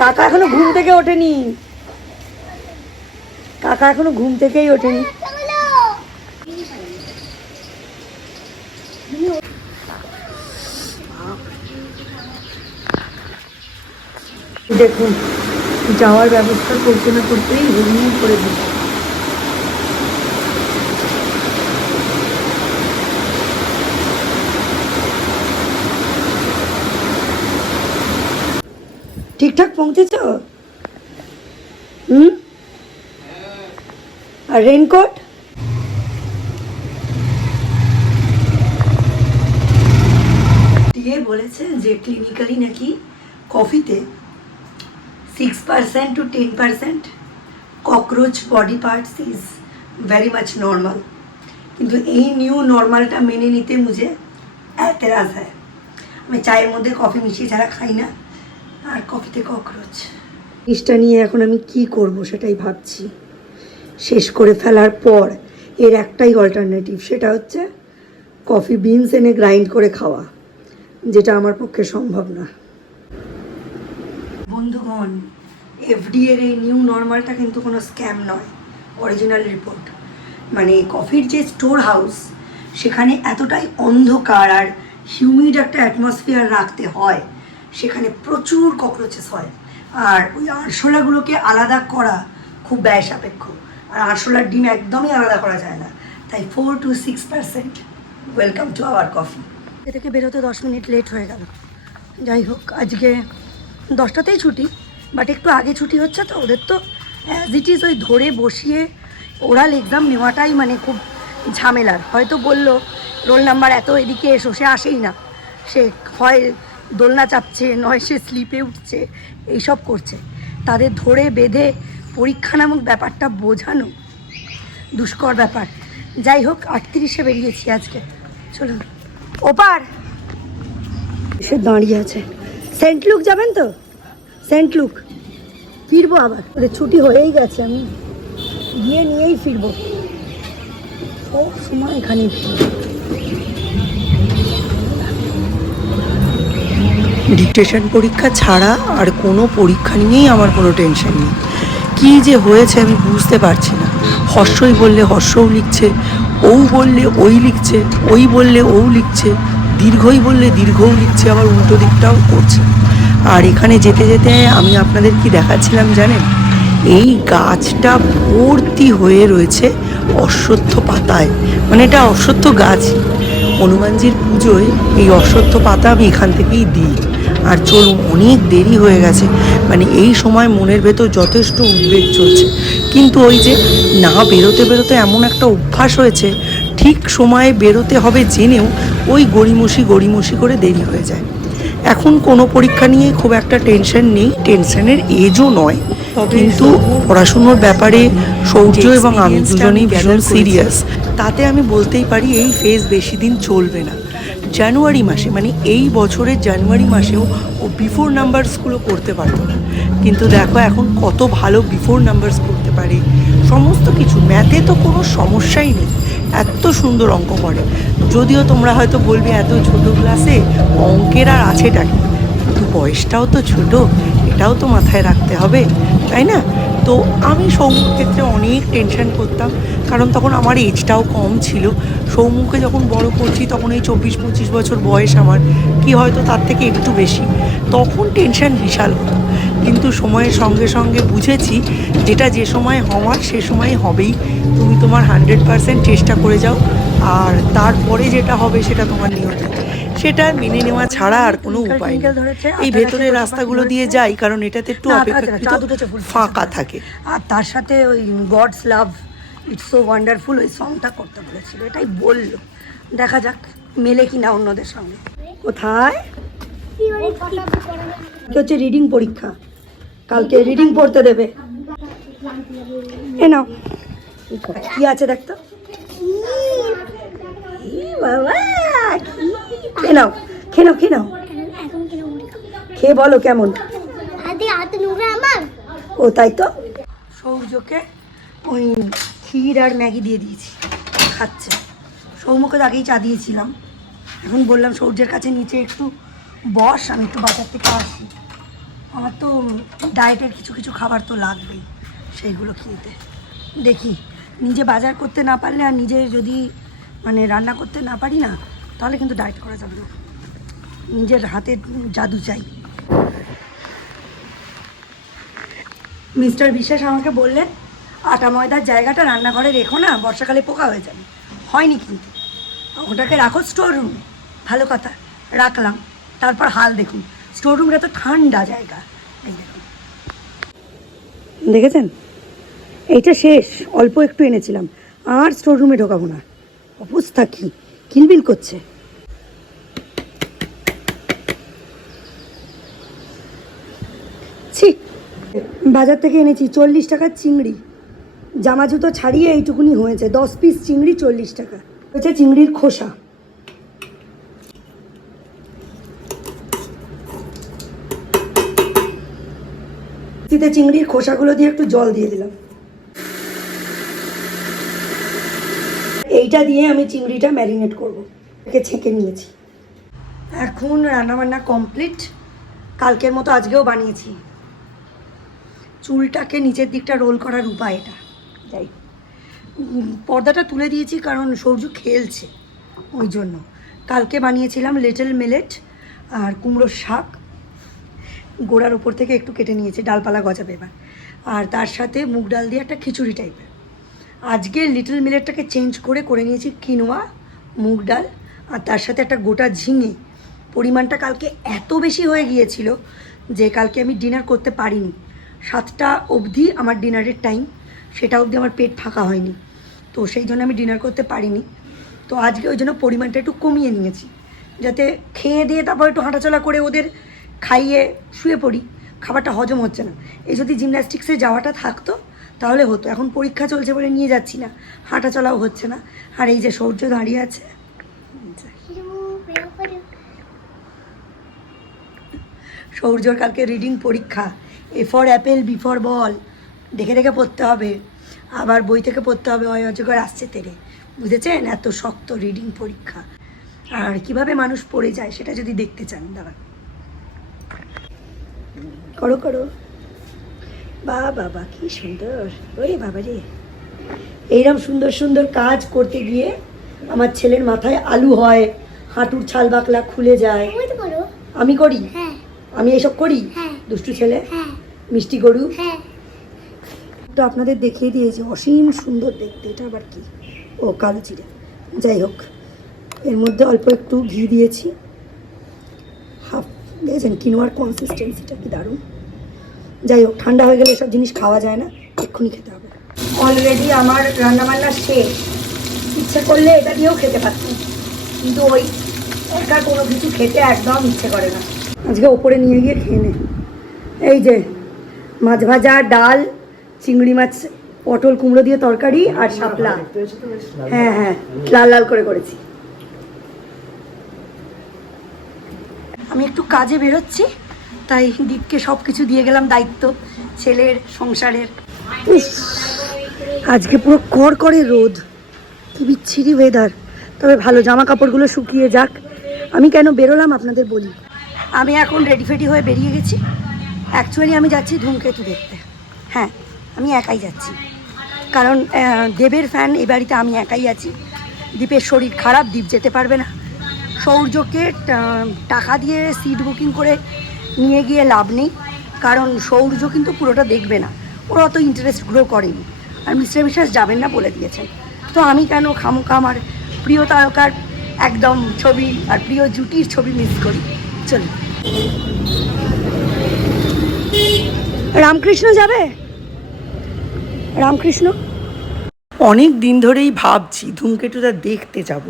কাকা এখনও ঘুম থেকে ওঠেনি। কাকা এখনও ঘুম থেকেই ওঠেনি। দেখুন, যাওয়ার ব্যবস্থা করতে না করতেই ঘুমিয়ে পড়ে দিই ঠিকঠাক পৌঁছেছ হুম আর রেনকোট দিয়ে বলেছে যে ক্লিনিক্যালি নাকি কফিতে six percent to ten percent cockroach body parts is very much normal কিন্তু এই নিউ নর্মালটা মেনে নিতে মুঝে এতরাজ হয়। আমি চায়ের মধ্যে কফি মিশিয়ে ছাড়া খাই না। আর কফিতে ককরোচ। জিনিসটা নিয়ে এখন আমি কি করব সেটাই ভাবছি। শেষ করে ফেলার পর এর একটাই অল্টারনেটিভ সেটা হচ্ছে কফি বিনস এনে গ্রাইন্ড করে খাওয়া যেটা আমার পক্ষে সম্ভব না। বন্ধুগণ এফডিএর এই নিউ নর্মালটা কিন্তু কোনো স্ক্যাম নয় অরিজিনাল রিপোর্ট মানে কফির যে স্টোর হাউস সেখানে এতটাই অন্ধকার আর হিউমিড একটা অ্যাটমসফিয়ার রাখতে হয় সেখানে প্রচুর ককরোচেস হয়। আর ওই আরশোলাগুলোকে আলাদা করা খুব ব্যয় সাপেক্ষ আর আরশোলার ডিম একদমই আলাদা করা যায় না। তাই four to six percent welcome to our coffee এ থেকে বেরোতে দশ মিনিট লেট হয়ে গেল। যাই হোক, আজকে দশটাতেই ছুটি বাট একটু আগে ছুটি হচ্ছে তো, ওদের তো অ্যাজ ইট ইজ ওই ধরে বসিয়ে ওরাল এক্সাম নেওয়াটাই মানে খুব ঝামেলার। হয়তো বলল রোল নাম্বার এত এদিকে এসো, সে আসেই না। সে হয় দোলনা চাপছে, নয় সে স্লিপে উঠছে, এইসব করছে। তাদের ধরে বেঁধে পরীক্ষা নামক ব্যাপারটা বোঝানো দুষ্কর ব্যাপার। যাই হোক, আটত্রিশে বেরিয়েছি আজকে। চলুন। ওপার! সে দাঁড়িয়ে আছে। সেন্ট লুক যাবেন তো? Saint Luke. ফিরবো আবার। ওদের ছুটি হয়েই গেছে, আমি গিয়ে নিয়েই ফিরবো। সব সময় এখানে ডিকটেশন পরীক্ষা ছাড়া আর কোনো পরীক্ষা নিয়েই আমার কোনো টেনশন নেই। কী যে হয়েছে আমি বুঝতে পারছি না। হর্ষই বললে, হর্ষও লিখছে, ও বললে, ওই লিখছে, ওই বললে, ও লিখছে, দীর্ঘই বললে, দীর্ঘও লিখছে, আবার উল্টো দিকটাও করছে। আর এখানে যেতে যেতে আমি আপনাদের কি দেখাচ্ছিলাম জানেন? এই গাছটা ভর্তি হয়ে রয়েছে অশ্বত্থ পাতায়। মানে এটা অশ্বত্থ গাছ। হনুমানজির পুজোয় এই অশ্বত্থ পাতা আমি এখান থেকেই দিই। আর চলুন অনেক দেরি হয়ে গেছে। মানে এই সময় মনের ভেতর যথেষ্ট উদ্বেগ চলছে। কিন্তু ওই যে না বেরোতে বেরোতে এমন একটা অভ্যাস হয়েছে ঠিক সময়ে বেরোতে হবে জেনেও ওই গড়িমসি গড়িমসি করে দেরি হয়ে যায়। এখন কোনো পরীক্ষা নিয়ে খুব একটা টেনশন নেই টেনশনের এজও নয়। কিন্তু পড়াশুনোর ব্যাপারে সৌর্য এবং আমি দুজনেই ভীষণ সিরিয়াস তাতে আমি বলতেই পারি এই ফেজ বেশি দিন চলবে না। জানুয়ারি মাসে মানে এই বছরের জানুয়ারি মাসেও ও বিফোর নাম্বারসগুলো করতে পারতো না। কিন্তু দেখো এখন কত ভালো বিফোর নাম্বারস করতে পারে। সমস্ত কিছু ম্যাথে তো কোনো সমস্যাই নেই। এত সুন্দর অঙ্ক করে। যদিও তোমরা হয়তো বলবে, এত ছোট ক্লাসে অঙ্কের আর আছেটা কিন্তু বয়সটাও তো ছোট। এটাও তো মাথায় রাখতে হবে, তাই না? তো আমি সৌম্যর ক্ষেত্রে অনেক টেনশন করতাম, কারণ তখন আমার এজটাও কম ছিল। সৌম্যকে যখন বড় করছি, তখন এই চব্বিশ পঁচিশ বছর বয়স আমার, কি হয়তো তার থেকে একটু বেশি। তখন টেনশন বিশাল হতো। কিন্তু সময়ের সঙ্গে সঙ্গে বুঝেছি, যেটা যে সময় হওয়ার, সে সময় হবেই। তুমি তোমার হান্ড্রেড পারসেন্ট চেষ্টা করে যাও, আর তারপরে যেটা হবে, সেটা তোমার নিয়তি। সেটা মেনে নেওয়া ছাড়া আর কোনো উপায় নেই। এই ভেতরের রাস্তাগুলো দিয়ে যাই কারণ এটাতে একটু অপেক্ষাকৃত ফাঁকা থাকে। আর তার সাথে ওই God's love it's so wonderful ওই সংটা করতে বলেছিল এটাই বলল। দেখা যাক মেলে কি না অন্যদের সঙ্গে। কোথায়? কি হচ্ছে রিডিং পরীক্ষা। কালকে রিডিং পড়তে দেবে। এ নাও। কি আছে দেখতো? বাবা কি খেয়ে নাও খেয়ে নাও খেয়ে নাও। খেয়ে বলো কেমন? ও তাই তো? সৌর্যকে ওই ক্ষীর আর ম্যাগি দিয়ে দিয়েছি খাচ্ছে। সৌম্যকে তো আগেই চা দিয়েছিলাম। এখন বললাম সৌর্যের কাছে নিচে একটু বস আমি একটু বাজার থেকে আসি। আমার তো ডায়েটের কিছু কিছু খাবার তো লাগবেই সেইগুলো কিনতে। দেখি নিজে বাজার করতে না পারলে আর নিজে যদি মানে রান্না করতে না পারি না তাহলে কিন্তু ডায়েট করা যাবে না। নিজের হাতের জাদু চাই। মিস্টার বিশ্বাস আমাকে বললেন, আটা ময়দার জায়গাটা রান্নাঘরে রেখো না, বর্ষাকালে পোকা হয়ে যাবে। হয়নি কিন্তু। ওটাকে রাখো স্টোর রুমে ভালো কথা, রাখলাম। তারপর হাল দেখুন। স্টোর রুমটা তো ঠান্ডা জায়গা। এই দেখুন। দেখেছেন? এইটা শেষ। অল্প একটু এনেছিলাম। আর স্টোর রুমে ঢোকাবো না। অবস্থা কি? কিলবিল করছে। বাজার থেকে এনেছি চল্লিশ টাকার চিংড়ি। জামা জুতো ছাড়িয়ে এইটুকুনি হয়েছে, দশ পিস চিংড়ি চল্লিশ টাকা। হয়েছে চিংড়ির খোসা। চিংড়ির খোসাগুলো দিয়ে একটু জল দিয়ে দিলাম। এইটা দিয়ে আমি চিংড়িটা ম্যারিনেট করব। একে ছেঁকে নিয়েছি। এখন রান্নাবান্না কমপ্লিট। কালকের মতো আজকেও বানিয়েছি। চুলটাকে নিচের দিকটা রোল করার উপায় এটা। যাই পর্দাটা তুলে দিয়েছি কারণ সূর্য খেলছে ওই জন্য। কালকে বানিয়েছিলাম লিটল মিলেট আর কুমড়োর শাক। গোড়ার উপর থেকে একটু কেটে নিয়েছি, ডালপালা গজাবে এবার। আর তার সাথে মুগ ডাল দিয়ে একটা খিচুড়ি টাইপের আজকে লিটল মিলেটটাকে চেঞ্জ করে করে নিয়েছি কিনোয়া মুগ ডাল, আর তার সাথে একটা গোটা ঝিঙে। পরিমাণটা কালকে এত বেশি হয়ে গিয়েছিল যে কালকে আমি ডিনার করতে পারিনি। সাতটা অবধি আমার ডিনারের টাইম সেটা অবধি আমার পেট ফাঁকা হয়নি। তো সেই জন্য আমি ডিনার করতে পারিনি। তো আজকে ওই জন্য পরিমাণটা একটু কমিয়ে নিয়েছি। যাতে খেয়ে দিয়ে তারপর একটু হাঁটাচলা করে ওদের খাইয়ে শুয়ে পড়ি। খাবারটা হজম হচ্ছে না। এই যদি জিমন্যাস্টিক্সে যাওয়াটা থাকতো তাহলে হতো। এখন পরীক্ষা চলছে বলে নিয়ে যাচ্ছি না। হাঁটা চলাও হচ্ছে না। আর এই যে সৌর্য দাঁড়িয়ে আছে। সৌর্যর কালকে রিডিং পরীক্ষা। A for apple B for ball দেখে দেখে পড়তে হবে। আবার বই থেকে পড়তে হবে। অয় অজগর আসছে তেরে। বুঝেছেন? এত শক্ত রিডিং পরীক্ষা। আর কীভাবে মানুষ পড়ে যায় সেটা যদি দেখতে চান, দাঁড়ান। করো করো। বা বাবা কি সুন্দর। ওরে বাবা রে। এইরকম সুন্দর সুন্দর কাজ করতে গিয়ে আমার ছেলের মাথায় আলু হয় হাঁটুর ছাল বাকলা খুলে যায়। আমি করি? হ্যাঁ। আমি এসব করি? হ্যাঁ। দুষ্টু ছেলে? হ্যাঁ। মিষ্টি গরু? তো আপনাদের দেখিয়ে দিয়েছি অসীম সুন্দর দেখতে। এটা আবার কি? ও কালো চিড়ে। যাই হোক এর মধ্যে অল্প একটু ঘি দিয়েছি। হাফ দেখেছেন কিনোয়ার কনসিস্টেন্সিটা কি দারুণ। যাই হোক, ঠান্ডা হয়ে গেলে এসব জিনিস খাওয়া যায় না, এক্ষুনি খেতে হবে। অলরেডি আমার রান্নাবান্না শেষ। ইচ্ছে করলে এটা দিয়েও খেতে পারতাম। কিন্তু ওই একা কোনো কিছু খেতে একদম ইচ্ছে করে না। আজকে ওপরে নিয়ে গিয়ে খেয়ে নে। এই যে, মাছ ভাজা, ডাল, চিংড়ি মাছ, পটল কুমড়ো দিয়ে তরকারি আর শাপলা। হ্যাঁ হ্যাঁ লাল লাল করে করেছি। আমি একটু কাজে বেরোচ্ছি। তাই দীপকে সব কিছু দিয়ে গেলাম দায়িত্ব ছেলের সংসারের। আজকে পুরো কর করে রোদ। কি বিচ্ছিরি ওয়েদার তবে ভালো জামা কাপড়গুলো শুকিয়ে যাক। আমি কেন বেরোলাম আপনাদের বলি। আমি এখন রেডি ফেডি হয়ে বেরিয়ে গেছি। অ্যাকচুয়ালি আমি যাচ্ছি ধূমকেতু দেখতে। হ্যাঁ আমি একাই যাচ্ছি। কারণ দেবের ফ্যান এই বাড়িতে আমি একাই আছি। দ্বীপের শরীর খারাপ দ্বীপ যেতে পারবে না। সৌর্যকে টাকা দিয়ে সিট বুকিং করে নিয়ে গিয়ে লাভ নেই। কারণ সৌর্য কিন্তু পুরোটা দেখবে না। ওরা অত ইন্টারেস্ট গ্রো করেনি। আর মিস্টার বিশ্বাস যাবেন না বলে দিয়েছেন। তো আমি কেন খামোখা আমার প্রিয় তারকার একদম ছবি আর প্রিয় জুটির ছবি মিস করি? চলুন। রামকৃষ্ণ যাবে? রামকৃষ্ণ? অনেক দিন ধরেই ভাবছি ধূমকেতুটা দেখতে যাব।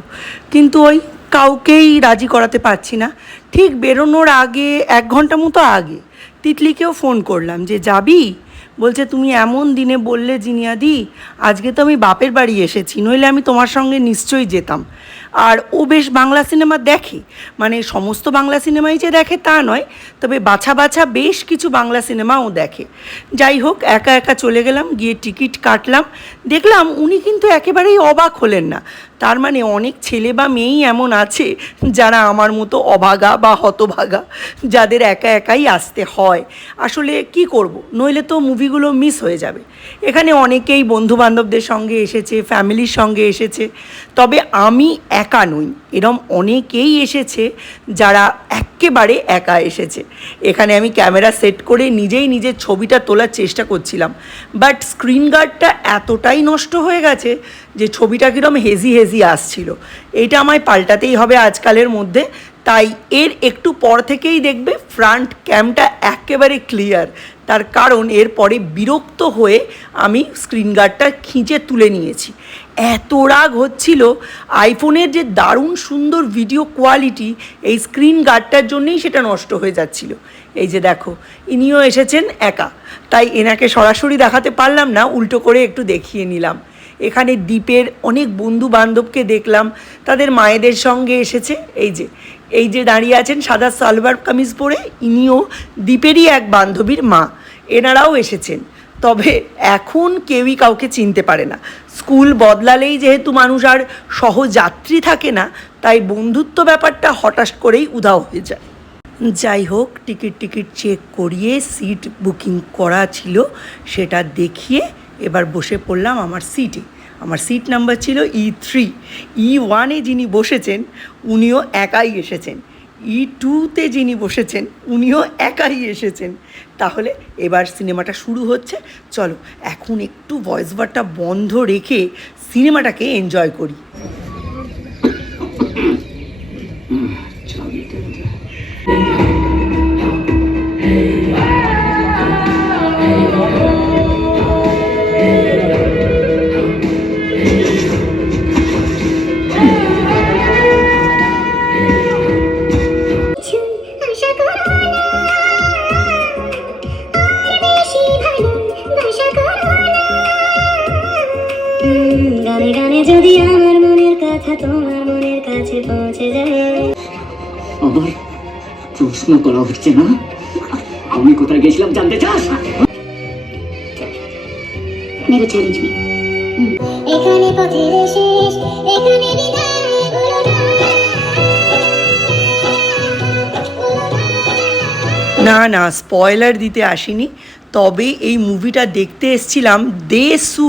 কিন্তু ওই কাউকেই রাজি করাতে পারছি না। ঠিক বেরোনোর আগে, এক ঘণ্টা মতো আগে তিতলিকেও ফোন করলাম যে, যাবি? বলছে, তুমি এমন দিনে বললে জিনিয়াদি, আজকে তো আমি বাপের বাড়ি এসেছি, নইলে আমি তোমার সঙ্গে নিশ্চয়ই যেতাম। আর ও বেশ বাংলা সিনেমা দেখে। মানে সমস্ত বাংলা সিনেমাই যে দেখে তা নয়, তবে বাছা বাছা বেশ কিছু বাংলা সিনেমাও দেখে। যাই হোক, একা একা চলে গেলাম, গিয়ে টিকিট কাটলাম। দেখলাম উনি কিন্তু একেবারেই অবাক হলেন না। তার মানে অনেক ছেলে বা মেয়েই এমন আছে যারা আমার মতো অভাগা বা হতভাগা, যাদের একা একাই আসতে হয়। আসলে কি করব? নইলে তো মুভিগুলো মিস হয়ে যাবে। এখানে অনেকেই বন্ধু বান্ধবদের সঙ্গে এসেছে, ফ্যামিলির সঙ্গে এসেছে। তবে আমি একা নই, এরম অনেকেই এসেছে যারা একেবারে একা এসেছে। এখানে আমি ক্যামেরা সেট করে নিজেই নিজের ছবিটা তোলার চেষ্টা করছিলাম। বাট স্ক্রিন গার্ডটা এতটাই নষ্ট হয়ে গেছে যে ছবিটা কীরকম হেজি হেজি আসছিল। এইটা আমায় পাল্টাতেই হবে আজকালের মধ্যে। তাই এর একটু পর থেকেই দেখবে ফ্রন্ট ক্যামটা একেবারে ক্লিয়ার তার কারণ এরপরে বিরক্ত হয়ে আমি স্ক্রিন গার্ডটা খিঁচে তুলে নিয়েছি। এত রাগ হচ্ছিল আইফোনের যে দারুণ সুন্দর ভিডিও কোয়ালিটি এই স্ক্রিন গার্ডটার জন্যেই সেটা নষ্ট হয়ে যাচ্ছিল। এই যে দেখো, ইনিও এসেছেন একা। তাই এনাকে সরাসরি দেখাতে পারলাম না, উল্টো করে একটু দেখিয়ে নিলাম। এখানে দ্বীপের অনেক বন্ধু বান্ধবকে দেখলাম। তাদের মায়েদের সঙ্গে এসেছে। এই যে এই যে দাঁড়িয়ে আছেন সাদা সালোয়ার কামিজ পরে, ইনিও দ্বীপেরই এক বান্ধবীর মা। এনারাও এসেছেন। তবে এখন কেউই কাউকে চিনতে পারে না। স্কুল বদলালেই যেহেতু মানুষ আর সহযাত্রী থাকে না, তাই বন্ধুত্ব ব্যাপারটা হঠাৎ করেই উধাও হয়ে যায়। যাই হোক, টিকিট টিকিট চেক করিয়ে সিট বুকিং করা ছিল। সেটা দেখিয়ে এবার বসে পড়লাম আমার সিটে আমার সিট নাম্বার ছিল ই থ্রি ই ওয়ানে যিনি বসেছেন, উনিও একাই এসেছেন। ই টুতে যিনি বসেছেন, উনিও একাই এসেছেন। তাহলে এবার সিনেমাটা শুরু হচ্ছে। চলো, এখন একটু ভয়েস ওভারটা বন্ধ রেখে সিনেমাটাকে এনজয় করি। আশা আমার প্রশ্ন করা হচ্ছে না। আমি কোথায় গেছিলাম জানতে চাস? Never challenge me. এখানে পথের শেষ এখানে বিদায় না। না না স্পয়লার দিতে আসিনি। তবে এই মুভিটা দেখতে এসছিলাম দে সু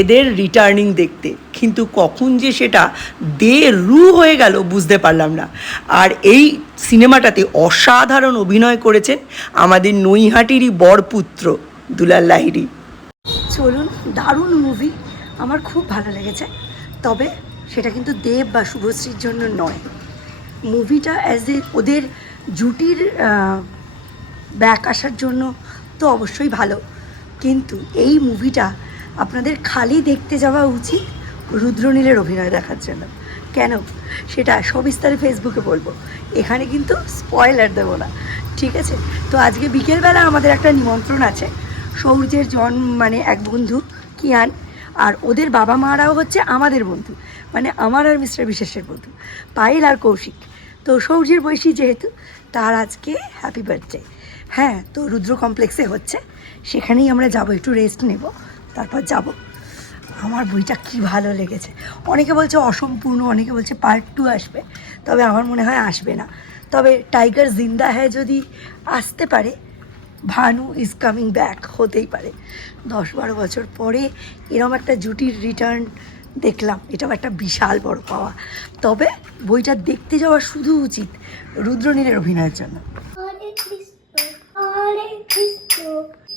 এদের রিটার্নিং দেখতে। কিন্তু কখন যে সেটা দে রু হয়ে গেল বুঝতে পারলাম না। আর এই সিনেমাটাতে অসাধারণ অভিনয় করেছেন আমাদের নৈহাটিরই বরপুত্র দুলাল লাহিড়ী। চলুন, দারুণ মুভি আমার খুব ভালো লেগেছে। তবে সেটা কিন্তু দেব বা শুভশ্রীর জন্য নয়। মুভিটা অ্যাজ এ ওদের জুটির ব্যাক আসার জন্য তো অবশ্যই ভালো। কিন্তু এই মুভিটা আপনাদের খালি দেখতে যাওয়া উচিত রুদ্রনীলের অভিনয় দেখার জন্য। কেন? সেটা সবিস্তারে ফেসবুকে বলব। এখানে কিন্তু স্পয়লার দেবো না। ঠিক আছে? তো আজকে বিকেলবেলা আমাদের একটা নিমন্ত্রণ আছে। সৌর্যের জন মানে এক বন্ধু, কিয়ান, আর ওদের বাবা মারাও হচ্ছে আমাদের বন্ধু। মানে আমার আর মিস্টার বিশেষের বন্ধু, পায়েল আর কৌশিক। তো সৌর্যের বয়সী যেহেতু, তার আজকে হ্যাপি বার্থডে হ্যাঁ তো রুদ্র কমপ্লেক্সে হচ্ছে। সেখানেই আমরা যাব, একটু রেস্ট নেব। তারপর যাব। আমার বইটা কি ভালো লেগেছে। অনেকে বলছে অসম্পূর্ণ, অনেকে বলছে পার্ট টু আসবে, তবে আমার মনে হয় আসবে না। তবে টাইগার জিন্দা হ্যায় যদি আসতে পারে, ভানু ইজ কামিং ব্যাক হতেই পারে। দশ বারো বছর পরে এরম একটা জুটির রিটার্ন দেখলাম। এটাও একটা বিশাল বড় পাওয়া। তবে বইটা দেখতে যাওয়া শুধু উচিত রুদ্রনীলের অভিনয়ের জন্য।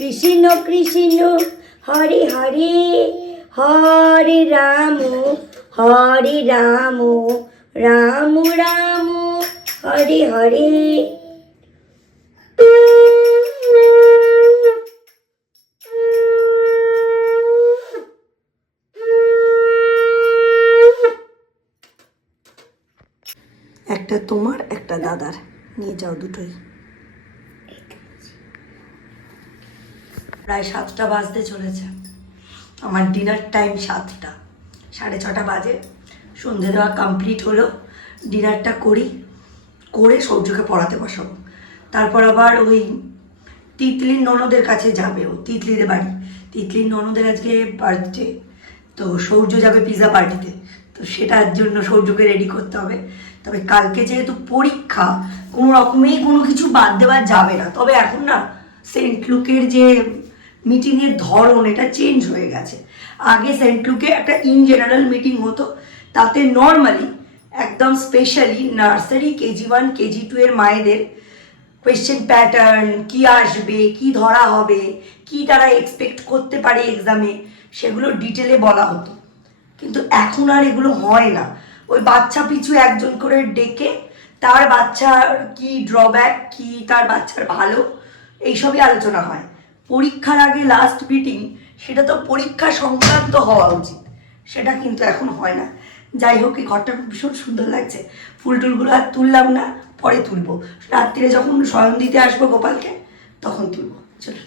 কৃষ্ণ কৃষ্ণ হরে হরে হরে রাম হরে রাম রাম রাম, হরি হরে। হরে তোমার, একটা দাদার। নিয়ে যাও দুটোই। প্রায় সাতটা বাজতে চলেছে। আমার ডিনার টাইম সাতটা। সাড়ে ছটা বাজে। সন্ধে দেওয়া কমপ্লিট হলো। ডিনারটা করি। করে সৌর্যকে পড়াতে বসাবো। তারপর আবার ওই তিতলির ননদের কাছে যাবে ও তিতলিদের বাড়ি। তিতলির ননদের আজকে বার্থডে তো সৌর্য যাবে পিৎজা পার্টিতে তো। সেটার জন্য সৌর্যকে রেডি করতে হবে। তবে কালকে যেহেতু পরীক্ষা, কোনো রকমেই কোনো কিছু বাদ দেওয়া যাবে না। তবে এখন না সেন্ট লুকের যে মিটিংয়ের ধরন, এটা চেঞ্জ হয়ে গেছে। আগে সেন্ট লুকে একটা ইন জেনারেল মিটিং হতো, তাতে নর্মালি একদম specially nursery KG one KG two এর মায়েদের কোয়েশ্চেন প্যাটার্ন কি আসবে, কি ধরা হবে, কি তারা এক্সপেক্ট করতে পারে এক্সামে সেগুলো ডিটেলে বলা হতো। কিন্তু এখন আর এগুলো হয় না। ওই বাচ্চা পিছু একজন করে ডেকে, তার বাচ্চার কি ড্রব্যাক কি তার বাচ্চার ভালো, এইসবই আলোচনা হয়। পরীক্ষার আগে লাস্ট মিটিং সেটা তো পরীক্ষা সংক্রান্ত হওয়া উচিত। সেটা কিন্তু এখন হয় না। যাই হোক, এই ঘরটা ভীষণ সুন্দর লাগছে। ফুল টুলগুলো আর তুললাম না, পরে তুলবো। রাত্রিরে যখন স্বয়ং দিতে আসব গোপালকে, তখন তুলবো। চলো